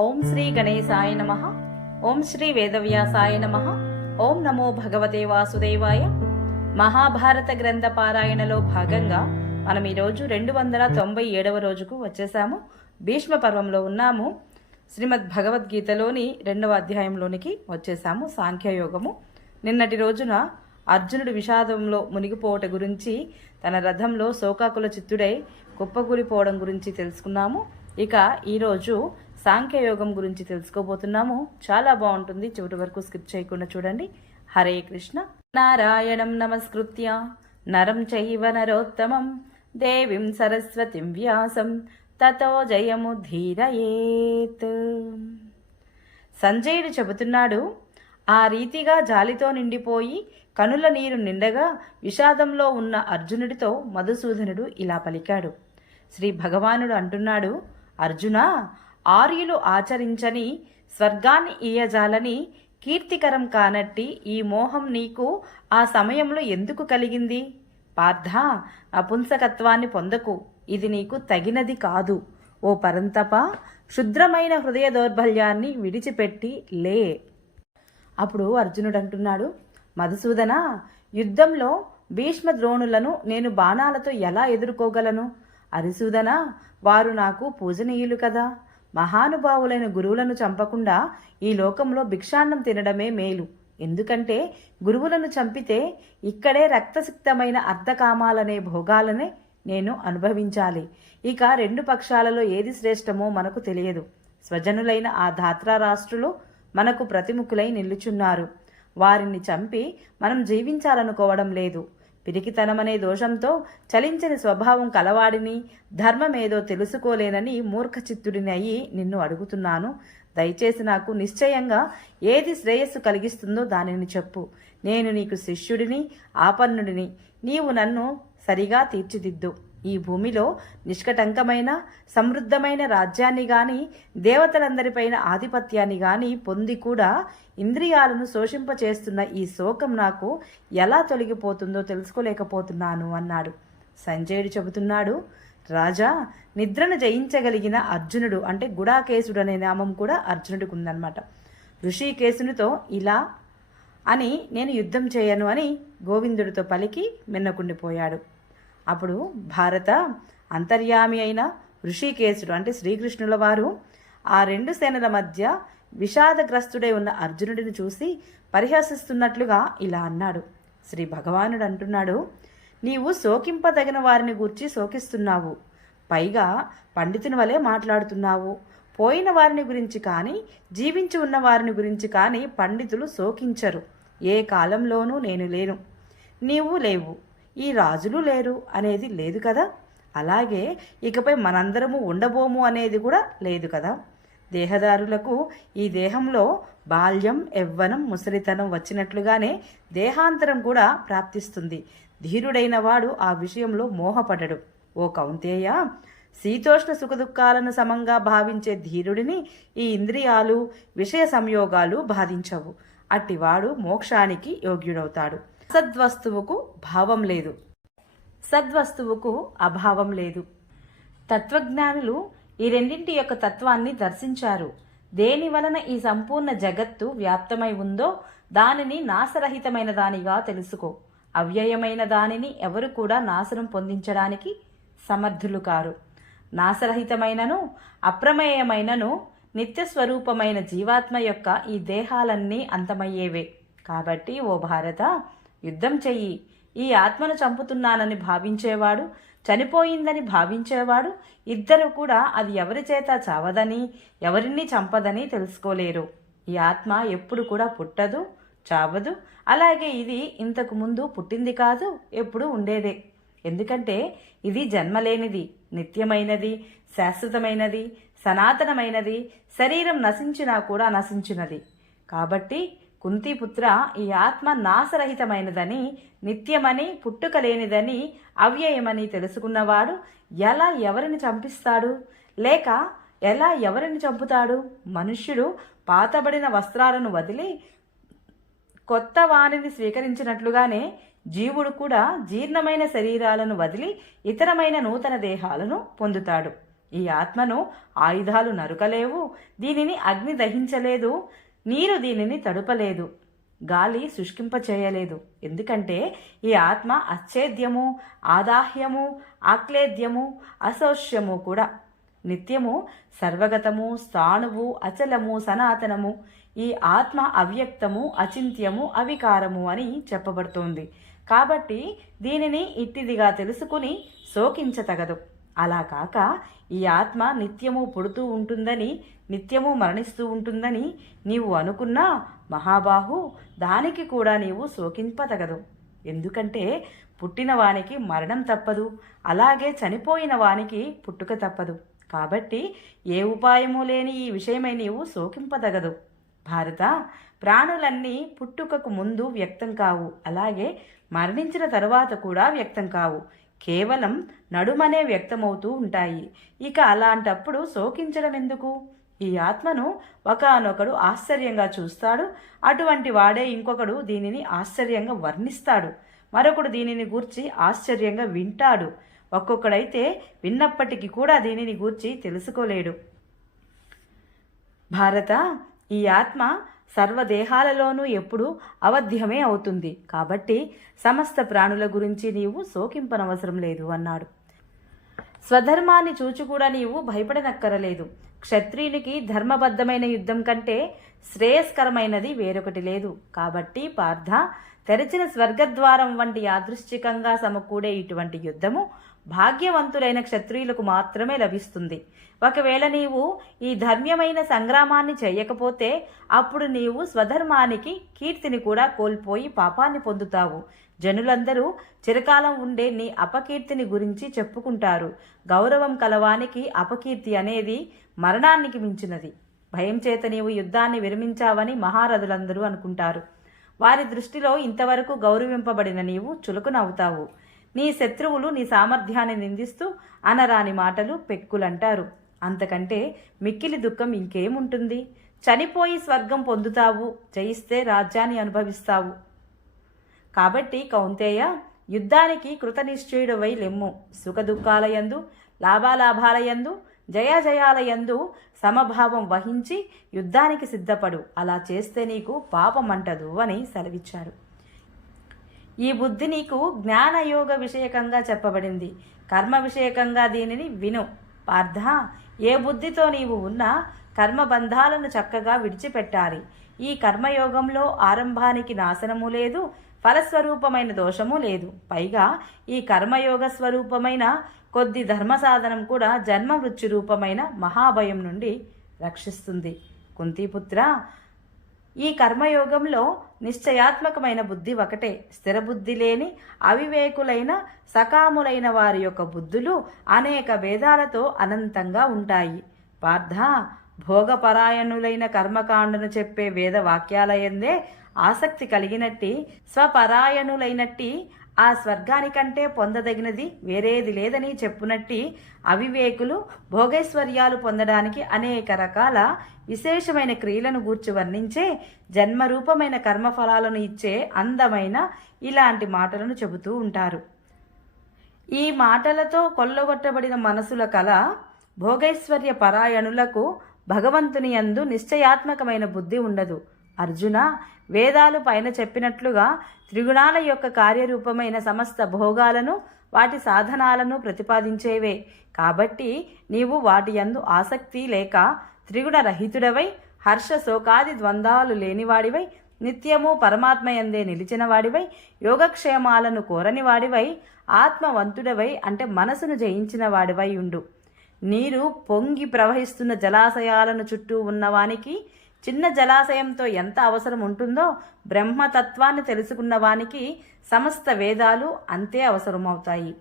ఓం శ్రీ గణేశాయ నమః. ఓం శ్రీ వేదవ్యాసాయ నమః. ఓం నమో భగవతే వాసుదేవాయ. మహాభారత గ్రంథ పారాయణలో భాగంగా మనం ఈరోజు 297వ రోజుకు వచ్చేసాము. భీష్మ పర్వంలో ఉన్నాము. శ్రీమద్ భగవద్గీతలోని 2వ అధ్యాయంలోనికి వచ్చేసాము. సాంఖ్యయోగము. నిన్నటి రోజున అర్జునుడు విషాదంలో మునిగిపోవట గురించి, తన రథంలో శోకాకుల చిత్తుడై కుప్పకూలిపోవడం గురించి తెలుసుకున్నాము. ఇక ఈరోజు సాంఖ్యయోగం గురించి తెలుసుకోబోతున్నాము. చాలా బాగుంటుంది, చివరి వరకు స్కిప్ చేయకుండా చూడండి. హరే కృష్ణ. నారాయణం నమస్కృత్య నరం చైవ నరోత్తమం దేవీం సరస్వతిం వ్యాసం తతో జయముద్ధీరయేత్. సంజయుడు చెబుతున్నాడు, ఆ రీతిగా జాలితో నిండిపోయి కనుల నీరు నిండగా విషాదంలో ఉన్న అర్జునుడితో మధుసూదనుడు ఇలా పలికాడు. శ్రీ భగవానుడు అంటున్నాడు, అర్జునా, ఆర్యులు ఆచరించని స్వర్గాన్ని ఇయ్యజాలని కీర్తికరం కానట్టి ఈ మోహం నీకు ఆ సమయంలో ఎందుకు కలిగింది? పార్థ, నపుంసకత్వాన్ని పొందకు, ఇది నీకు తగినది కాదు. ఓ పరంతప, క్షుద్రమైన హృదయ దౌర్బల్యాన్ని విడిచిపెట్టి లే. అప్పుడు అర్జునుడు అంటున్నాడు, మధుసూదన, యుద్ధంలో భీష్మ ద్రోణులను నేను బాణాలతో ఎలా ఎదుర్కోగలను? అరిసూదన, వారు నాకు పూజనీయులు కదా. మహానుభావులైన గురువులను చంపకుండా ఈ లోకంలో భిక్షాన్నం తినడమే మేలు. ఎందుకంటే గురువులను చంపితే ఇక్కడే రక్తసిక్తమైన అర్ధకామాలనే భోగాలనే నేను అనుభవించాలి. ఇక రెండు పక్షాలలో ఏది శ్రేష్టమో మనకు తెలియదు. స్వజనులైన ఆ ధాత్రారాష్ట్రులు మనకు ప్రతిముఖులై నిల్లుచున్నారు. వారిని చంపి మనం జీవించాలనుకోవడం లేదు. పిరికితనమనే దోషంతో చలించని స్వభావం కలవాడిని, ధర్మమేదో తెలుసుకోలేనని మూర్ఖచిత్తుడిని అయ్యి నిన్ను అడుగుతున్నాను. దయచేసి నాకు నిశ్చయంగా ఏది శ్రేయస్సు కలిగిస్తుందో దానిని చెప్పు. నేను నీకు శిష్యుడిని, ఆపన్నుడిని. నీవు నన్ను సరిగా తీర్చిదిద్దు. ఈ భూమిలో నిష్కటంకమైన సమృద్ధమైన రాజ్యాన్ని గాని, దేవతలందరిపైన ఆధిపత్యాన్ని గాని పొంది కూడా ఇంద్రియాలను శోషింపచేస్తున్న ఈ శోకం నాకు ఎలా తొలగిపోతుందో తెలుసుకోలేకపోతున్నాను అన్నాడు. సంజయుడు చెబుతున్నాడు, రాజా, నిద్రను జయించగలిగిన అర్జునుడు, అంటే గుడాకేశుడు అనే నామం కూడా అర్జునుడికి ఉందన్నమాట. ఋషికేశునితో ఇలా అని నేను యుద్ధం చేయను అని గోవిందుడితో పలికి మిన్నకుండిపోయాడు. అప్పుడు భారత అంతర్యామి అయిన ఋషికేశుడు, అంటే శ్రీకృష్ణుల వారు ఆ రెండు సేనల మధ్య విషాదగ్రస్తుడై ఉన్న అర్జునుడిని చూసి పరిహసిస్తున్నట్లుగా ఇలా అన్నాడు. శ్రీ భగవానుడు అంటున్నాడు, నీవు శోకింపదగిన వారిని గూర్చి శోకిస్తున్నావు. పైగా పండితుని వలె మాట్లాడుతున్నావు. పోయిన వారిని గురించి కానీ, జీవించి ఉన్న వారిని గురించి కానీ పండితులు శోకించరు. ఏ కాలంలోనూ నేను లేను, నీవు లేవు, ఈ రాజులు లేరు అనేది లేదు కదా. అలాగే ఇకపై మనందరము ఉండబోము అనేది కూడా లేదు కదా. దేహదారులకు ఈ దేహంలో బాల్యం, యవ్వనం, ముసలితనం వచ్చినట్లుగానే దేహాంతరం కూడా ప్రాప్తిస్తుంది. ధీరుడైన వాడు ఆ విషయంలో మోహపడడు. ఓ కౌంతేయ, శీతోష్ణ సుఖదుఖాలను సమంగా భావించే ధీరుడిని ఈ ఇంద్రియాలు, విషయ సంయోగాలు బాధించవు. అట్టివాడు మోక్షానికి యోగ్యుడవుతాడు. సద్వస్తువుకు భావం లేదు, సద్వస్తువుకు అభావం లేదు. తత్వజ్ఞానులు ఈ రెండింటి యొక్క తత్వాన్ని దర్శించారు. దేని వలన ఈ సంపూర్ణ జగత్తు వ్యాప్తమై ఉందో దానిని నాశరహితమైన దానిగా తెలుసుకో. అవ్యయమైన దానిని ఎవరు కూడా నాశనం పొందించడానికి సమర్థులు కారు. నాశరహితమైనను అప్రమేయమైనను నిత్యస్వరూపమైన జీవాత్మ యొక్క ఈ దేహాలన్నీ అంతమయ్యేవే. కాబట్టి ఓ భారత, యుద్ధం చెయ్యి. ఈ ఆత్మను చంపుతున్నానని భావించేవాడు, చనిపోయిందని భావించేవాడు ఇద్దరు కూడా అది ఎవరి చేత చావదని, ఎవరిని చంపదని తెలుసుకోలేరు. ఈ ఆత్మ ఎప్పుడు కూడా పుట్టదు, చావదు. అలాగే ఇది ఇంతకు ముందు పుట్టింది కాదు, ఎప్పుడు ఉండేదే. ఎందుకంటే ఇది జన్మలేనిది, నిత్యమైనది, శాశ్వతమైనది, సనాతనమైనది. శరీరం నశించినా కూడా నశించినది. కాబట్టి కుంతిపుత్ర, ఈ ఆత్మ నాశరహితమైనదని, నిత్యమని, పుట్టుకలేనిదని, అవ్యయమని తెలుసుకున్నవాడు ఎలా ఎవరిని చంపిస్తాడు? లేక ఎలా ఎవరిని చంపుతాడు? మనుష్యుడు పాతబడిన వస్త్రాలను వదిలి కొత్త వాణిని స్వీకరించినట్లుగానే జీవుడు కూడా జీర్ణమైన శరీరాలను వదిలి ఇతరమైన నూతన దేహాలను పొందుతాడు. ఈ ఆత్మను ఆయుధాలు నరుకలేవు, దీనిని అగ్ని దహించలేదు, నీరు దీనిని తడుపలేదు, గాలి శుష్కింప చేయలేదు. ఎందుకంటే ఈ ఆత్మ అచ్ఛేద్యము, ఆదాహ్యము, ఆక్లేద్యము, అశోష్యము కూడా. నిత్యము, సర్వగతము, స్థాణువు, అచలము, సనాతనము. ఈ ఆత్మ అవ్యక్తము, అచింత్యము, అవికారము అని చెప్పబడుతోంది. కాబట్టి దీనిని ఇట్టిదిగా తెలుసుకుని శోకించతగదు. అలా కాక ఈ ఆత్మ నిత్యము పుడుతూ ఉంటుందని, నిత్యము మరణిస్తూ ఉంటుందని నీవు అనుకున్నా మహాబాహు, దానికి కూడా నీవు శోకింపతగదు. ఎందుకంటే పుట్టిన వానికి మరణం తప్పదు, అలాగే చనిపోయిన వానికి పుట్టుక తప్పదు. కాబట్టి ఏ ఉపాయము లేని ఈ విషయమై నీవు శోకింపదగదు. భారత, ప్రాణులన్నీ పుట్టుకకు ముందు వ్యక్తం కావు, అలాగే మరణించిన తరువాత కూడా వ్యక్తం కావు. కేవలం నడుమనే వ్యక్తమవుతూ ఉంటాయి. ఇక అలాంటప్పుడు శోకించడం ఎందుకు? ఈ ఆత్మను ఒకానొకడు ఆశ్చర్యంగా చూస్తాడు, అటువంటి వాడే ఇంకొకడు దీనిని ఆశ్చర్యంగా వర్ణిస్తాడు, మరొకడు దీనిని గూర్చి ఆశ్చర్యంగా వింటాడు. ఒక్కొక్కడైతే విన్నప్పటికీ కూడా దీనిని గూర్చి తెలుసుకోలేడు. భారత, ఈ ఆత్మ సర్వదేహాలలోనూ ఎప్పుడూ అవధ్యమే అవుతుంది. కాబట్టి సమస్త ప్రాణుల గురించి నీవు శోకింపనవసరం లేదు అన్నాడు. స్వధర్మాన్ని చూచి కూడా నీవు భయపడనక్కరలేదు. క్షత్రియునికి ధర్మబద్ధమైన యుద్ధం కంటే శ్రేయస్కరమైనది వేరొకటి లేదు. కాబట్టి పార్థ, తెరచిన స్వర్గద్వారం వంటి యాదృశ్చికంగా సమకూడే ఇటువంటి యుద్ధము భాగ్యవంతులైన క్షత్రియులకు మాత్రమే లభిస్తుంది. ఒకవేళ నీవు ఈ ధర్మ్యమైన సంగ్రామాన్ని చేయకపోతే అప్పుడు నీవు స్వధర్మానికి కీర్తిని కూడా కోల్పోయి పాపాన్ని పొందుతావు. జనులందరూ చిరకాలం ఉండే నీ అపకీర్తిని గురించి చెప్పుకుంటారు. గౌరవం కలవానికి అపకీర్తి అనేది మరణానికి మించినది. భయం చేత నీవు యుద్ధాన్ని విరమించావని మహారథులందరూ అనుకుంటారు. వారి దృష్టిలో ఇంతవరకు గౌరవింపబడిన నీవు చులకనవుతావు. నీ శత్రువులు నీ సామర్థ్యాన్ని నిందిస్తూ అనరాని మాటలు పెక్కులంటారు. అంతకంటే మిక్కిలి దుఃఖం ఇంకేముంటుంది? చనిపోయి స్వర్గం పొందుతావు, జయిస్తే రాజ్యాన్ని అనుభవిస్తావు. కాబట్టి కౌంతేయ, యుద్ధానికి కృతనిశ్చయుడవై లెమ్ము. సుఖదుఖాలయందు, లాభాలాభాలయందు, జయాజయాలయందు సమభావం వహించి యుద్ధానికి సిద్ధపడు. అలా చేస్తే నీకు పాపమంటదు అని సెలవిచ్చారు. ఈ బుద్ధి నీకు జ్ఞానయోగ విషయకంగా చెప్పబడింది. కర్మ విషయకంగా దీనిని విను. పార్థ, ఏ బుద్ధితో నీవు ఉన్నా కర్మబంధాలను చక్కగా విడిచిపెట్టాలి. ఈ కర్మయోగంలో ఆరంభానికి నాశనము లేదు, ఫలస్వరూపమైన దోషము లేదు. పైగా ఈ కర్మయోగ స్వరూపమైన కొద్ది ధర్మ సాధనం కూడా జన్మ మృత్యు రూపమైన మహాభయం నుండి రక్షిస్తుంది. కుంతీపుత్ర, ఈ కర్మయోగంలో నిశ్చయాత్మకమైన బుద్ధి ఒకటే. స్థిరబుద్ధి లేని అవివేకులైన సకాములైన వారి యొక్క బుద్ధులు అనేక భేదాలతో అనంతంగా ఉంటాయి. పార్థ, భోగపరాయణులైన కర్మకాండను చెప్పే వేద వాక్యాలయందే ఆసక్తి కలిగినట్టి, స్వపరాయణులైనట్టి, ఆ స్వర్గానికంటే పొందదగినది వేరేది లేదని చెప్పునట్టి అవివేకులు భోగైశ్వర్యాలు పొందడానికి అనేక రకాల విశేషమైన క్రియలను గూర్చి వర్ణించే జన్మరూపమైన కర్మఫలాలను ఇచ్చే అందమైన ఇలాంటి మాటలను చెబుతూ ఉంటారు. ఈ మాటలతో కొల్లగొట్టబడిన మనసుల కల భోగైశ్వర్య పరాయణులకు భగవంతుని యందు నిశ్చయాత్మకమైన బుద్ధి ఉండదు. అర్జున, వేదాలు పైన చెప్పినట్లుగా త్రిగుణాల యొక్క కార్యరూపమైన సమస్త భోగాలను, వాటి సాధనాలను ప్రతిపాదించేవే. కాబట్టి నీవు వాటి యందు ఆసక్తి లేక త్రిగుణ రహితుడవై, హర్ష శోకాది ద్వంద్వాలు లేనివాడివై, నిత్యము పరమాత్మయందే నిలిచిన వాడివై, యోగక్షేమాలను కోరని వాడివై, ఆత్మవంతుడవై అంటే మనసును జయించిన వాడివై ఉండు. నీరు పొంగి ప్రవహిస్తున్న జలాశయాలను చుట్టూ ఉన్నవానికి చిన్న జలాశయంతో ఎంత అవసరం ఉంటుందో, బ్రహ్మతత్వాన్ని తెలుసుకున్నవానికి సమస్త వేదాలు అంతే అవసరమవుతాయి.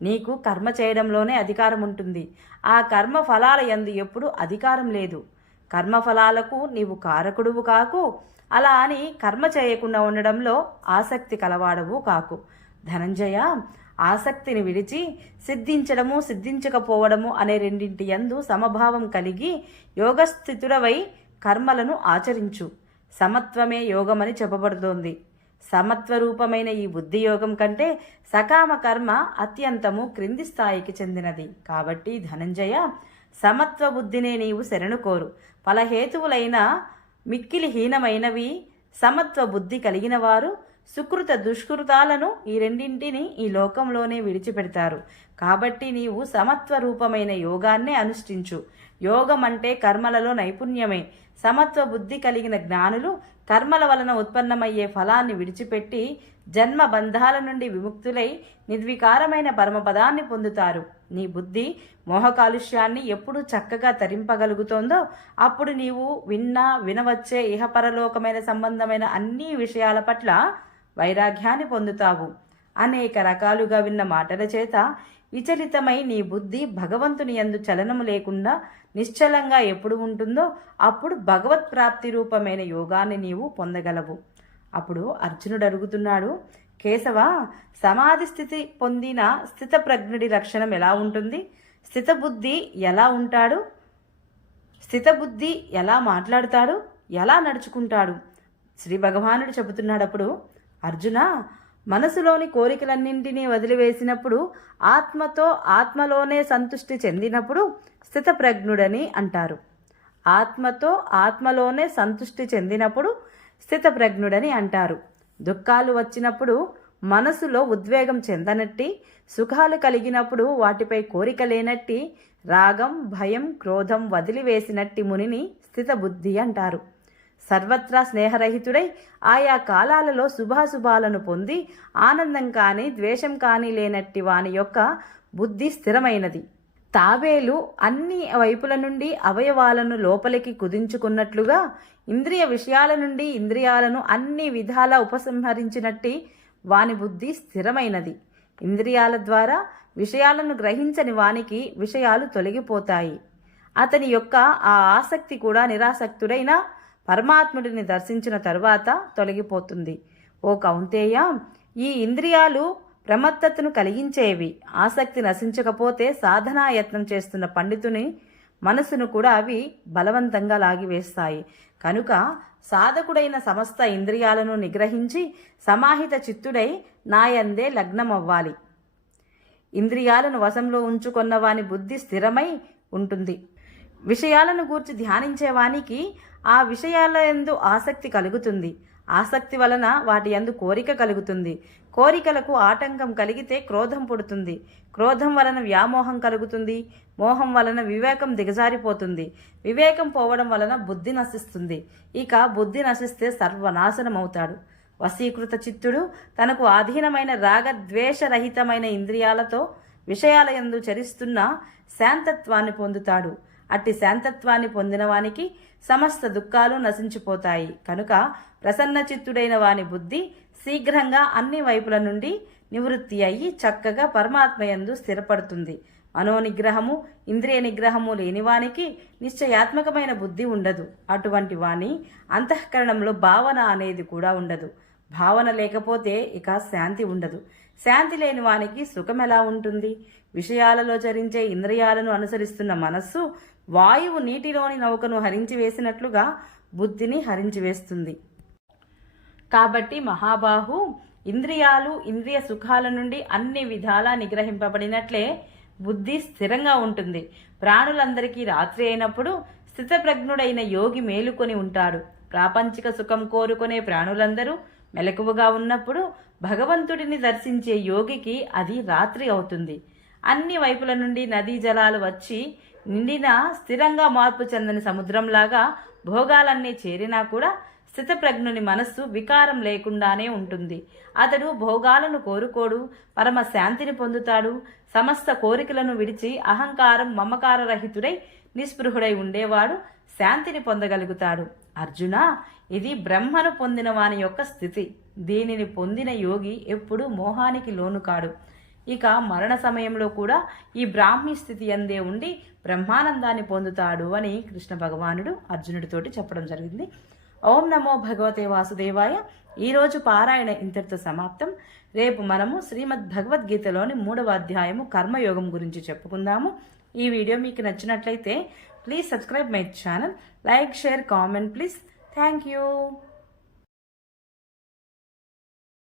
నీకు కర్మ చేయడంలోనే అధికారం ఉంటుంది. ఆ కర్మ ఫలాల యందు ఎప్పుడు అధికారం లేదు. కర్మఫలాలకు నీవు కారకుడువు కాకు, అలా అని కర్మ చేయకుండా ఉండడంలో ఆసక్తి కలవాడవు కాకు. ధనంజయ, ఆసక్తిని విడిచి సిద్ధించడము సిద్ధించకపోవడము అనే రెండింటి యందు సమభావం కలిగి యోగస్థితుడవై కర్మలను ఆచరించు. సమత్వమే యోగమని చెప్పబడుతోంది. సమత్వరూపమైన ఈ బుద్ధి యోగం కంటే సకామ కర్మ అత్యంతము క్రింది స్థాయికి చెందినది. కాబట్టి ధనంజయ, సమత్వ బుద్ధినే నీవు శరణు కోరు. ఫలహేతువులైన మిక్కిలి హీనమైనవి సమత్వ బుద్ధి కలిగిన వారు సుకృత దుష్కృతాలను ఈ రెండింటిని ఈ లోకంలోనే విడిచిపెడతారు. కాబట్టి నీవు సమత్వ రూపమైన యోగాన్నే అనుష్ఠించు. యోగం అంటే కర్మలలో నైపుణ్యమే. సమత్వ బుద్ధి కలిగిన జ్ఞానులు కర్మల వలన ఉత్పన్నమయ్యే ఫలాన్ని విడిచిపెట్టి జన్మ బంధాల నుండి విముక్తులై నిర్వికారమైన పరమపదాన్ని పొందుతారు. నీ బుద్ధి మోహ కాలుష్యాన్ని ఎప్పుడు చక్కగా తరింపగలుగుతోందో అప్పుడు నీవు వినవచ్చే ఇహపరలోకమైన సంబంధమైన అన్ని విషయాల పట్ల వైరాగ్యాన్ని పొందుతావు. అనేక రకాలుగా విన్న మాటల చేత విచలితమై నీ బుద్ధి భగవంతుని యందు చలనము లేకుండా నిశ్చలంగా ఎప్పుడు ఉంటుందో అప్పుడు భగవత్ ప్రాప్తి రూపమైన యోగాన్ని నీవు పొందగలవు. అప్పుడు అర్జునుడు అడుగుతున్నాడు, కేశవ, సమాధి స్థితి పొందిన స్థితప్రజ్ఞుడి లక్షణం ఎలా ఉంటుంది? స్థితబుద్ధి ఎలా ఉంటాడు? స్థితబుద్ధి ఎలా మాట్లాడతాడు? ఎలా నడుచుకుంటాడు? శ్రీ భగవానుడు చెబుతున్నాడప్పుడు, అర్జున, మనసులోని కోరికలన్నింటినీ వదిలివేసినప్పుడు ఆత్మలోనే సంతుష్టి చెందినప్పుడు స్థితప్రజ్ఞుడని అంటారు. ఆత్మలోనే సంతుష్టి చెందినప్పుడు స్థితప్రజ్ఞుడని అంటారు. దుఃఖాలు వచ్చినప్పుడు మనసులో ఉద్వేగం చెందనట్టి, సుఖాలు కలిగినప్పుడు వాటిపై కోరిక లేనట్టి, రాగం భయం క్రోధం వదిలివేసినట్టి మునిని స్థితబుద్ధి అంటారు. సర్వత్రా స్నేహరహితుడై ఆయా కాలాలలో శుభాశుభాలను పొంది ఆనందం కానీ ద్వేషం కానీ లేనట్టి వాని యొక్క బుద్ధి స్థిరమైనది. తాబేలు అన్ని వైపుల నుండి అవయవాలను లోపలికి కుదించుకున్నట్లుగా ఇంద్రియ విషయాల నుండి ఇంద్రియాలను అన్ని విధాలా ఉపసంహరించినట్టి వాని బుద్ధి స్థిరమైనది. ఇంద్రియాల ద్వారా విషయాలను గ్రహించని వానికి విషయాలు తొలగిపోతాయి. అతని యొక్క ఆ ఆసక్తి కూడా నిరాసక్తుడైన పరమాత్ముడిని దర్శించిన తరువాత తొలగిపోతుంది. ఓ కౌంతేయ, ఈ ఇంద్రియాలు ప్రమత్తతను కలిగించేవి. ఆసక్తి నశించకపోతే సాధనాయత్నం చేస్తున్న పండితుని మనసును కూడా అవి బలవంతంగా లాగివేస్తాయి. కనుక సాధకుడైన సమస్త ఇంద్రియాలను నిగ్రహించి సమాహిత చిత్తుడై నాయందే లగ్నమవ్వాలి. ఇంద్రియాలను వశంలో ఉంచుకున్న వాని బుద్ధి స్థిరమై ఉంటుంది. విషయాలను గూర్చి ధ్యానించేవానికి ఆ విషయాల యందు ఆసక్తి కలుగుతుంది. ఆసక్తి వలన వాటి యందు కోరిక కలుగుతుంది. కోరికలకు ఆటంకం కలిగితే క్రోధం పుడుతుంది. క్రోధం వలన వ్యామోహం కలుగుతుంది. మోహం వలన వివేకం దిగజారిపోతుంది. వివేకం పోవడం వలన బుద్ధి నశిస్తుంది. ఇక బుద్ధి నశిస్తే సర్వనాశనమవుతాడు. వశీకృత చిత్తుడు తనకు ఆధీనమైన రాగద్వేషరహితమైన ఇంద్రియాలతో విషయాల యందు చరిస్తున్న శాంతత్వాన్ని పొందుతాడు. అట్టి శాంతత్వాన్ని పొందిన వానికి సమస్త దుఃఖాలు నశించిపోతాయి. కనుక ప్రసన్న చిత్తుడైన వాని బుద్ధి శీఘ్రంగా అన్ని వైపుల నుండి నివృత్తి అయ్యి చక్కగా పరమాత్మయందు స్థిరపడుతుంది. మనోనిగ్రహము ఇంద్రియ నిగ్రహము లేనివానికి నిశ్చయాత్మకమైన బుద్ధి ఉండదు. అటువంటి వాని అంతఃకరణంలో భావన అనేది కూడా ఉండదు. భావన లేకపోతే ఇక శాంతి ఉండదు. శాంతి లేని వానికి సుఖం ఎలా ఉంటుంది? విషయాలలో చరించే ఇంద్రియాలను అనుసరిస్తున్న మనస్సు వాయువు నీటిలోని నౌకను హరించి వేసినట్లుగా బుద్ధిని హరించివేస్తుంది. కాబట్టి మహాబాహు, ఇంద్రియాలు ఇంద్రియ సుఖాల నుండి అన్ని విధాలా నిగ్రహింపబడినట్లే బుద్ధి స్థిరంగా ఉంటుంది. ప్రాణులందరికీ రాత్రి అయినప్పుడు స్థితప్రజ్ఞుడైన యోగి మేలుకొని ఉంటాడు. ప్రాపంచిక సుఖం కోరుకునే ప్రాణులందరూ మెలకువగా ఉన్నప్పుడు భగవంతుడిని దర్శించే యోగికి అది రాత్రి అవుతుంది. అన్ని వైపుల నుండి నదీ జలాలు వచ్చి నిండిన స్థిరంగా మార్పు చెందని సముద్రంలాగా భోగాలన్నీ చేరినా కూడా స్థితప్రజ్ఞుని మనస్సు వికారం లేకుండానే ఉంటుంది. అతడు భోగాలను కోరుకోడు, పరమ శాంతిని పొందుతాడు. సమస్త కోరికలను విడిచి అహంకారం మమకార రహితుడై నిస్పృహుడై ఉండేవాడు శాంతిని పొందగలుగుతాడు. అర్జున, ఇది బ్రహ్మను పొందిన వాని యొక్క స్థితి. దీనిని పొందిన యోగి ఎప్పుడూ మోహానికి లోను కాడు. ఇక మరణ సమయంలో కూడా ఈ బ్రాహ్మీ స్థితి అందే ఉండి బ్రహ్మానందాన్ని పొందుతాడు అని కృష్ణ భగవానుడు అర్జునుడితోటి చెప్పడం జరిగింది. ఓం నమో భగవతే వాసుదేవాయ. ఈరోజు పారాయణ ఇంతటితో సమాప్తం. రేపు మనము శ్రీమద్ భగవద్గీతలోని 3వ అధ్యాయము కర్మయోగం గురించి చెప్పుకుందాము. ఈ వీడియో మీకు నచ్చినట్లయితే please subscribe my channel, like, share, comment please. Thank you.